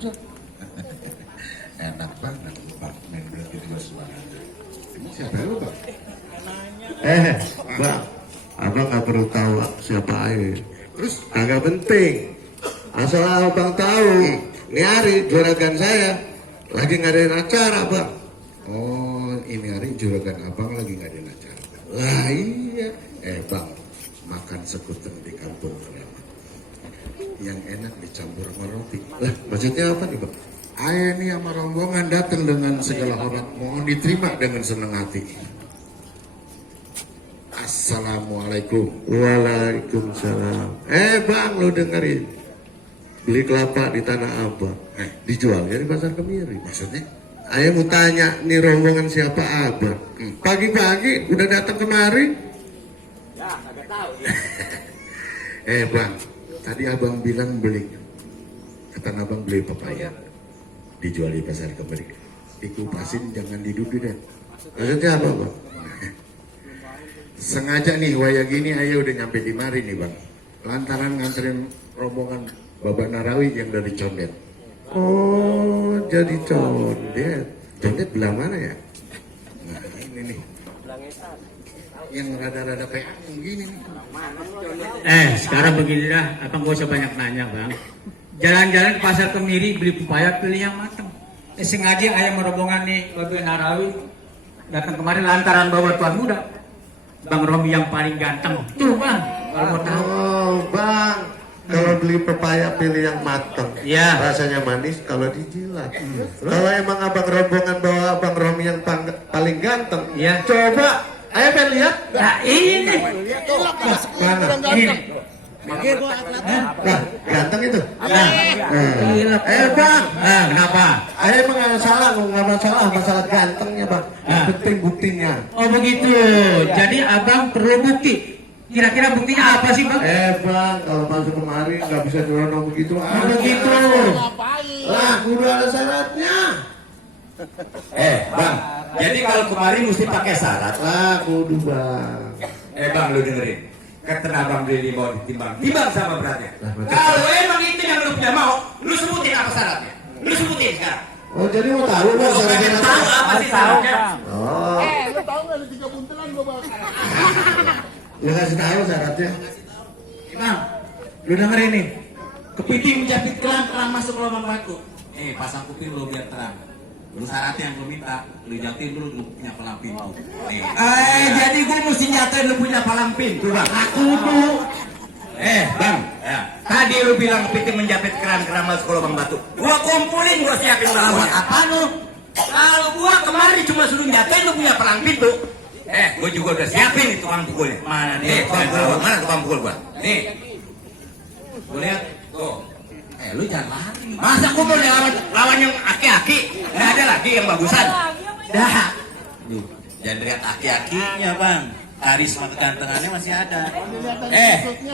aja. Enak banget Bang, main berarti juga semangat. Ini siapa lu Bang? Bang, abang gak perlu tahu siapa aja. Terus agak penting. Asal abang tahu, ini hari juragan saya lagi ngadain acara, Bang. Oh, ini hari juragan abang lagi ngadain acara. Lah iya. Bang, makan sekuteng di kampung Sleman. Yang enak dicampur sama roti. Lah, maksudnya apa nih, Bang? Ayah ini sama rombongan datang dengan segala hormat, mohon diterima dengan senang hati. Assalamualaikum. Waalaikumsalam. Bang, lu dengerin. Beli kelapa di Tanah Abang. Dijualnya di Pasar Kemiri. Maksudnya? Ayah mau tanya, nih rombongan siapa abang? Pagi-pagi udah datang kemari. Ya, agak tahu ya. Bang, tadi abang bilang beli. Kata abang beli pepaya. Dijual di Pasar Kemiri. Dikupasin, jangan didudu deh. Maksudnya apa, Bang? Sengaja nih, waya gini ayah udah nyampe di mari nih Bang. Lantaran nganterin rombongan Bapak Narawi yang dari Condet. Oh, jadi condet. Condet belah mana ya? Nah ini nih, yang rada-rada kayak gini nih. Sekarang beginilah, abang gak usah banyak nanya bang. Jalan-jalan ke Pasar Kemiri beli pepaya, pilih yang matang. Sengaja ayam rombongan nih Bapak Narawi datang kemarin lantaran bawa tuan muda Bang Romi yang paling ganteng. Tuh bang, kalau mau tahu. Oh, Bang. Kalau beli pepaya pilih yang matang. Iya. Rasanya manis kalau dijilat. Kalau emang abang rombongan bawa Bang Romi yang paling ganteng. Iya. Coba, ayo pengen lihat. Nah ini. Mana? Ini. Nah, ganteng itu. Nah, Bang. Kenapa? Ayo emang nggak masalah gantengnya, Bang. Yang penting buktinya. Oh begitu. Jadi abang perlu bukti. Kira-kira buktinya apa sih bang? Bang, kalau masuk kemari nggak bisa nyelonong begitu. Begitu. Lah, kudu ada syaratnya. Bang, jadi kalau kemarin mesti pakai syarat. Lah, kudu Bang. Bang, lu dengerin. Kata abang beli mau ditimbang, timbang sama beratnya. Kalau emang itu yang lu punya mau, lu sebutin apa syaratnya? Lu sebutin sekarang. Oh, jadi mau tahu Bang syaratnya apa? Tahu apa sih syaratnya? Oh, Lu tahu nggak ada 3 buntelan gua Bang? lu kasih tahu syaratnya. Bang, lu dengerin nih. Kepiting menjepit keran masuk ke lubang batu. Pasang kuping lu biar terang. Lu syaratnya yang lu minta, lu jatin dulu lu punya palang pintu. Jadi gua mesti nyatain lu punya palang pintu, Bang. Aku tuh. Bang, tadi lu bilang kepiting menjepit keran masuk ke lubang batu. Gua kumpulin, gua siapin lawan. Apa lu? Kalau gua kemari cuma suruh nyatain lu punya palang pintu. Gua juga udah siapin nih tukang pukulnya. Mana nih? Tukang pukul gua. Mana tukang pukul gua? Nih. Gua lihat. Tuh. Lu jangan lari. Masa gua mau lawan yang aki-aki? Nggak ada lagi yang bagusan. Dah. Nih, jangan lihat aki-akinya, Bang. Karisma kegantengannya masih ada.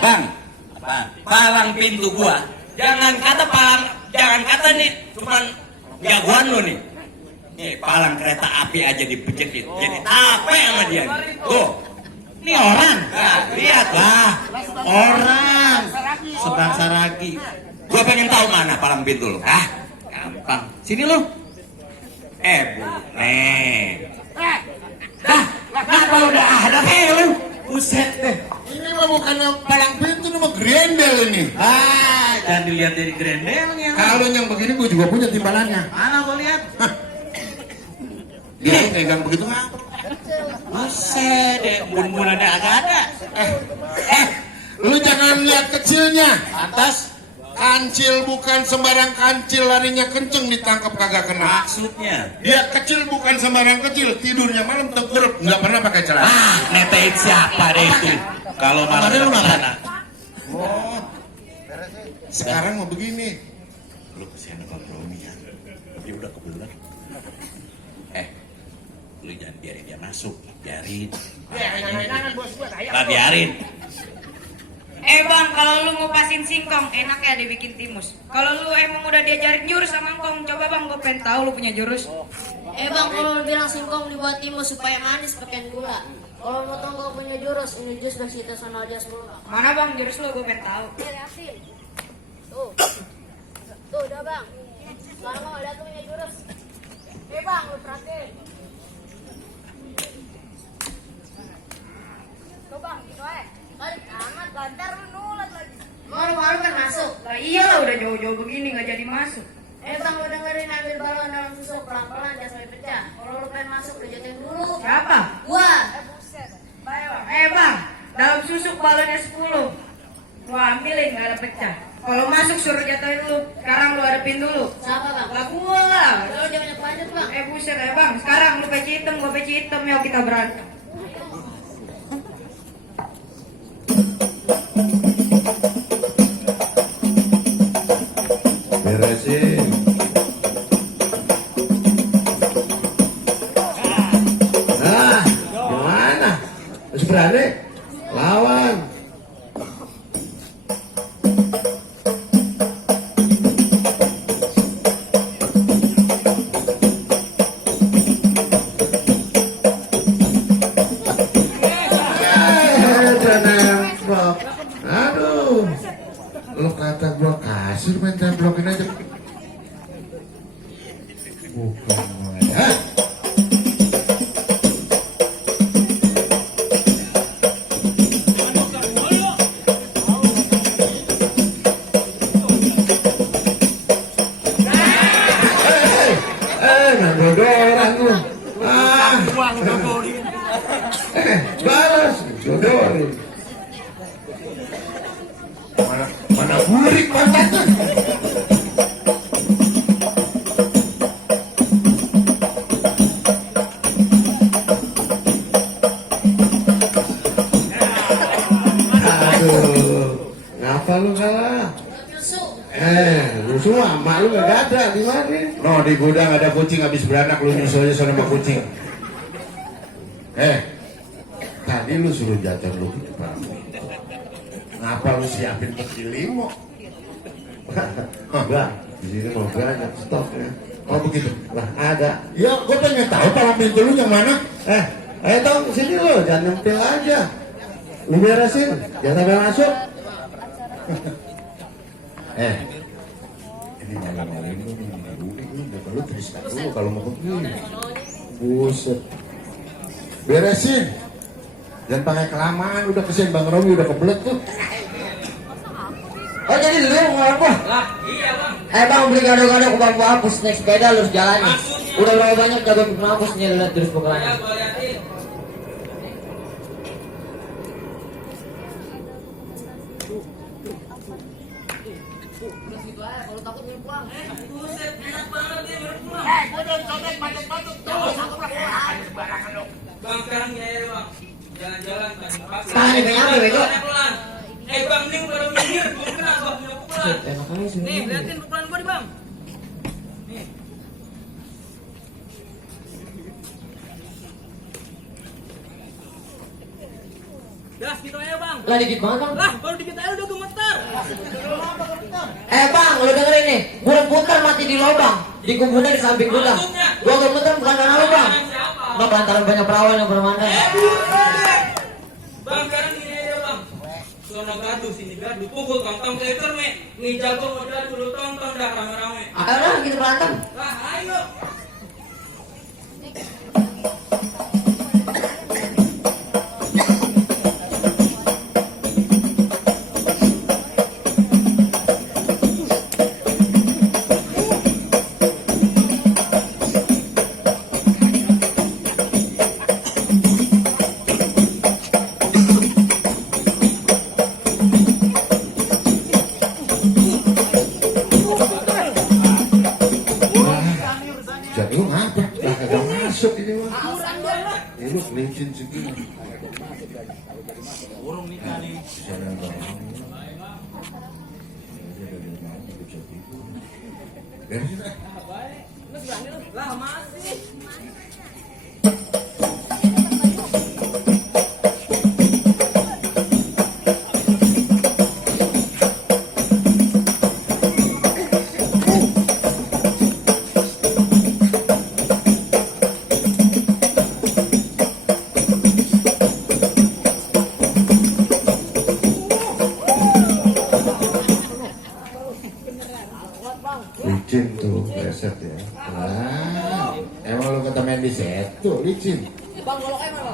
Bang, Apa? palang pintu gua. Jangan kata nih cuman jagoan lu nih. Nih, palang kereta api aja dipejetin. Jadi apa sama dia nih? Tuh. Ini orang. Nah, lihat lah. Orang. Seberang saragi. Gua pengen tahu mana palang pintu lu. Gampang. Sini lu. Kenapa lu udah ada lu? Buset deh. Ini mah bukan palang pintu, ini mah grendel ini. Jangan dilihat dari grendelnya. Kalau yang begini gua juga punya timbalannya. Mana gua lihat? Dia pegang begitu ngapa? Buset deh. Bun-bunannya agak ada. Lu jangan lihat kecilnya. Atas. Kancil bukan sembarang kancil, larinya kenceng ditangkap kagak kena. Maksudnya. Dia kecil bukan sembarang kecil, tidurnya malam tengkurap, nggak pernah pakai celana. Netain siapa deh itu? Kalau malam Kemarin lu di makan? sana. Oh, sekarang mau begini. Lu kesian sama Romi ya. Dia udah kebelet. Lu jangan biarin dia masuk. Biarin. Biarin. Bang, kalau lu ngupasin singkong, enak ya dibikin timus. Kalau lu emang udah diajarin jurus sama ngkong, coba bang, gue pengen tahu lu punya jurus. Bang, kalau lu bilang singkong dibuat timus supaya manis pakai gula. Kalau mau tau gak punya jurus, ini jus Dasitasional Jas Gula. Mana bang jurus lu, gue pengen tahu. Liatin. Tuh. Tuh udah bang. Sekarang mau lihat lu punya jurus. Bang, lu perhatiin. Tuh bang, gitu aja. Balik amat, lantar lu nulat lagi. Malu-malu kan masuk. Lah iyalah udah jauh-jauh begini nggak jadi masuk. Bang, lu dengerin, ambil balon dalam susu pelan-pelan, jangan sampai pecah. Kalau lu pengen masuk, lu jatuhin dulu. Siapa? Gua. Bang, dalam susuk balonnya 10. Gua ambilin nggak ada pecah. Kalau masuk suruh jatuhin dulu. Sekarang lu hadapin dulu. Siapa bang? Lah gua lah. Lu jangan banyak lanjut bang. Buset bang. Sekarang lu peci hitam, gua peci hitam. Yuk kita berantem. Beresin. Nah, gimana? Masih berani? Lawan. Udah nembak. Aduh. Lu kata gua kasir main temblokin aja. Bukan ya. Dodoran lu. Balas. Dodorin. Mana burik pantatnya. Aduh, ngapa lu kalah? Lu semua, mak lu gak ada di mana? No, di gudang ada kucing habis beranak, lu nyusul aja sama kucing. Tadi lu suruh jatuh lu ke depan. Ngapa lu siapin peti limo? Enggak, di sini mau banyak stoknya. Oh begitu. Lah ada. Ya, gua pengen tahu palang pintu lu yang mana? Ayo dong sini lo, jangan nyempil aja. Lu beresin, jangan sampai masuk. Ini malam-malam lu lu terus dulu kalau mau begini. Buset. Beresin. Jangan pakai kelamaan, udah kesian Bang Romi udah kebelet tuh. Oh jadi dulu mau apa? Lah, iya bang. Bang beli gado-gado ke bangku hapus naik sepeda lu harus jalani. Udah berapa banyak jago hapus nih lu lihat terus Ya, pokoknya. gua liatin. Buset, enak banget dia baru pulang. Bang, sekarang gini aja bang. Jalan-jalan kan. Tangan ini banyak apa, bego? Pelan. Bang, ini baru minggir. Belum kena, bang. Udah pukulan. Enak aja sih. Nih, liatin pukulan gua nih bang. Nih. Gas gitu aja bang. Lah dikit banget bang. Lah, baru dikit aja udah gemetar. Bang, lu dengerin nih. Gua putar mati di lubang. Di kuburan di samping gudang. Gua gemeter bukan karena lu bang. Bang lantaran banyak perawan yang bermandang. Buset. Bang, sekarang gini aja bang. Sono gaduh, sini gaduh. Pukul tong-tong teater nih. Nih jago mau gaduh, lu tonton dah rame-rame. Ayo dah kita berantem. Lah, ayo. Jadi lu ngapa? Lah kagak masuk ini mah. Ini lu kelincin segini. Burung nikah nih. Sana Bang. Beresin ah. Lah, masih. Bang. Licin tuh, reset ya. Nah, emang lu kata main di set tuh, licin. Bang, goloknya mana,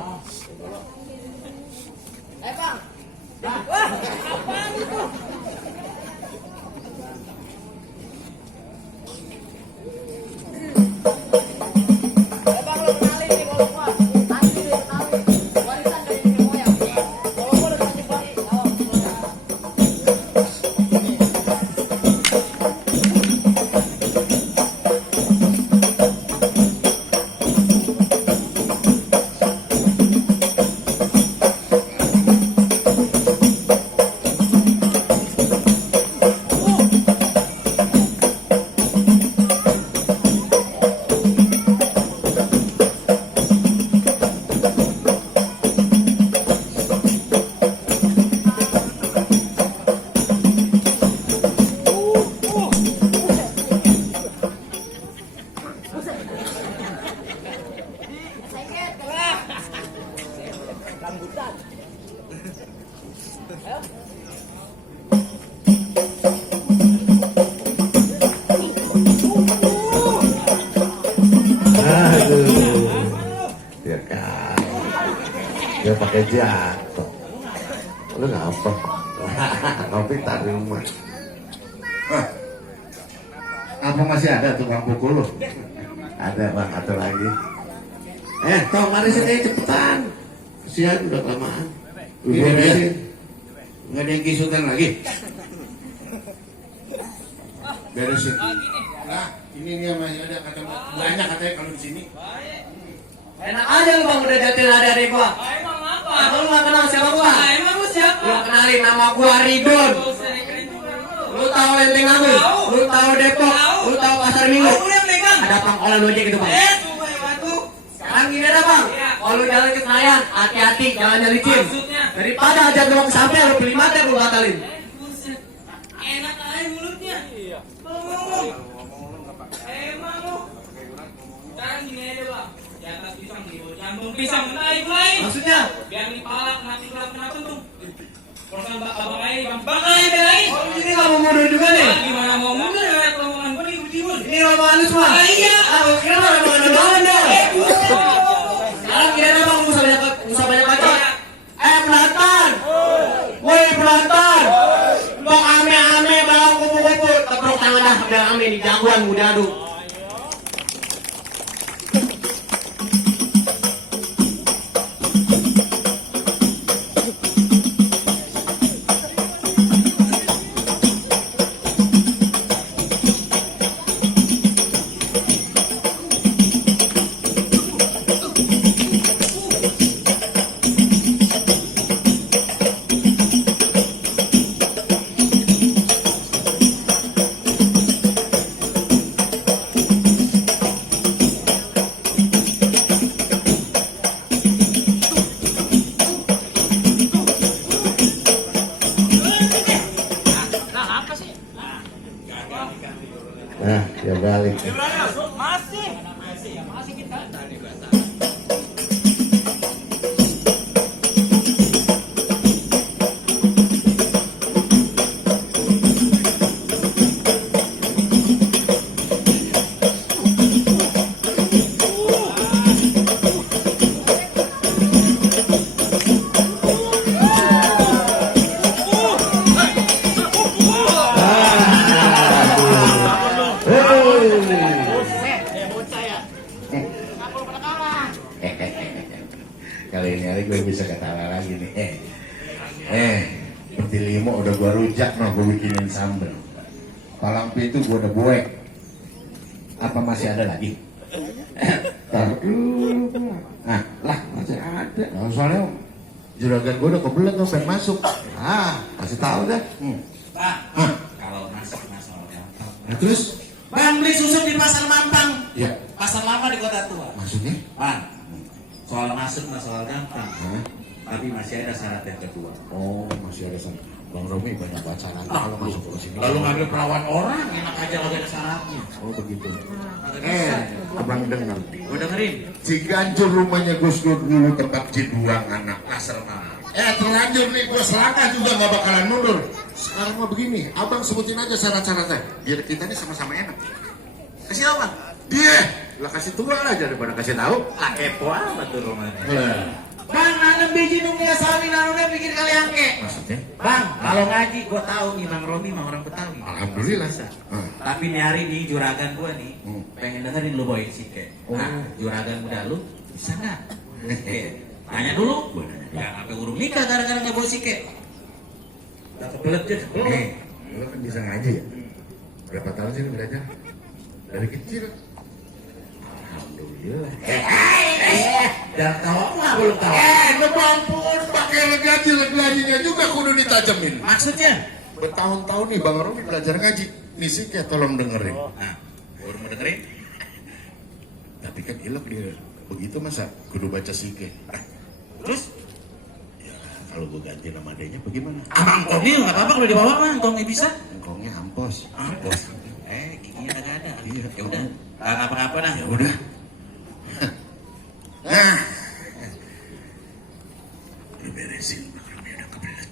Bang? Bang. Wah, apaan itu? Bang, lo kenalin nih golok gua. Asli nih, kenalin. Warisan dari nenek moyang. Golok gua udah dikasih balik. Aduh, ya kan, dia pakai jatuh. Lu ngapa? Ngopi tak di rumah. Apa masih ada tukang pukul lu? Ada bang, atau lagi? Toh mari sini cepetan. Siang udah kelamaan. Udah beresin. Nggak ada yang kisutan lagi. Beresin. Nah, ini dia masih ada kata banyak katanya kalau di sini. Enak aja lu bang udah jatin adik-adik gua. Emang apa? Emang lu gak kenal siapa gua? Emang lu siapa? Lu kenalin nama gua Ridon. Lu tahu Lenteng Agung? Lu tahu Depok? Lu tahu Pasar Minggu? Aku yang megang. Ada pangkolan ojek gitu bang. Supaya batu. Sekarang gini dah bang. Kalau lu jalan ke Senayan, hati-hati jalannya licin. Maksudnya? Daripada aja doang sampai lu pilih mati lu batalin. Buset. Enak aja mulutnya. Ngomong. Emang lu. Sekarang gini aja bang. Di atas pisang di bawah jantung pisang kena ibu lain. Maksudnya? Biar dipalak nanti kenapa tuh. Perusahaan abang aja bang aja belain. Oh, ini gak mau mundur juga nih. Gimana mau mundur ya rombongan gue diibut-ibut. Ini rombongan lu semua. Iya. Aku kira lu rombongan doang dong. Sekarang gini dah bang, usah banyak bacot. Penonton. Woi penonton. Bang ame-ame bang kupu-kupu. Tepuk tangan dah biar ame nih jagoan muda aduh. Nah, ya balik. Kali ini gue bisa ketawa lagi nih. Peti limo udah gue rujak no, gue bikinin sambal. Palang pintu gue udah buek. Apa masih ada lagi? Taruh dulu. Nah, lah masih ada. Nah, soalnya juragan gue udah kebelet tuh pengen masuk. Kasih tahu deh. Pak, kalau masak masalah gampang. Nah, terus? Bang beli susu di pasar Mampang. Ya, Pasar lama di Kota Tua. maksudnya? Bang, soal masuk masalah gampang. Tapi masih ada syarat yang kedua. Oh, masih ada sana. Bang Romi banyak pacaran kalau masuk ke sini. Lalu ngambil perawan orang, enak aja lagi ada syaratnya. Oh begitu. Abang dengar. Gue dengerin. Si Ganjur rumahnya Gus Dur dulu tempat Ciduang anak kasar mama. terlanjur nih, gue selangkah juga gak bakalan mundur. Sekarang mah begini, abang sebutin aja syarat-syaratnya, biar kita nih sama-sama enak. Kasih tau bang. Dia, lah kasih tua aja daripada kasih tahu. Lah kepo amat tuh rumahnya. Bang, nanam biji nunggu sawi nanamnya bikin kali angke. Maksudnya? Bang, kalau ngaji gue tahu nih Bang Romi mah orang Betawi. Alhamdulillah. Tapi nih hari nih juragan gue nih pengen dengerin lu bawain sike. Nah, juragan muda lu bisa nggak? Tanya dulu. Gue nanya. Ya sampai urung nikah gara-gara nggak bawa sike. Udah kebelet dia sebelum. Lu kan bisa ngaji ya? Berapa tahun sih lu belajar? Dari kecil. Alhamdulillah. Dan tahu nggak belum tahu. Ampun, pakai lagi-laginya juga kudu ditajemin. Maksudnya? Bertahun-tahun nih Bang Romi belajar ngaji. Nih sih kayak tolong dengerin. Nah, baru mau dengerin? Tapi kan ilok dia begitu masa kudu baca sike. Terus? Ya kalau gue ganti nama adanya bagaimana? Abang Tony nggak apa-apa kalau dibawa mah, Tony bisa. Engkongnya ampos. Ampos. Giginya agak ada. Iya. Ya udah. Nggak apa-apa dah. Ya udah. Nah, lu beresin Bang Romi udah kebelet.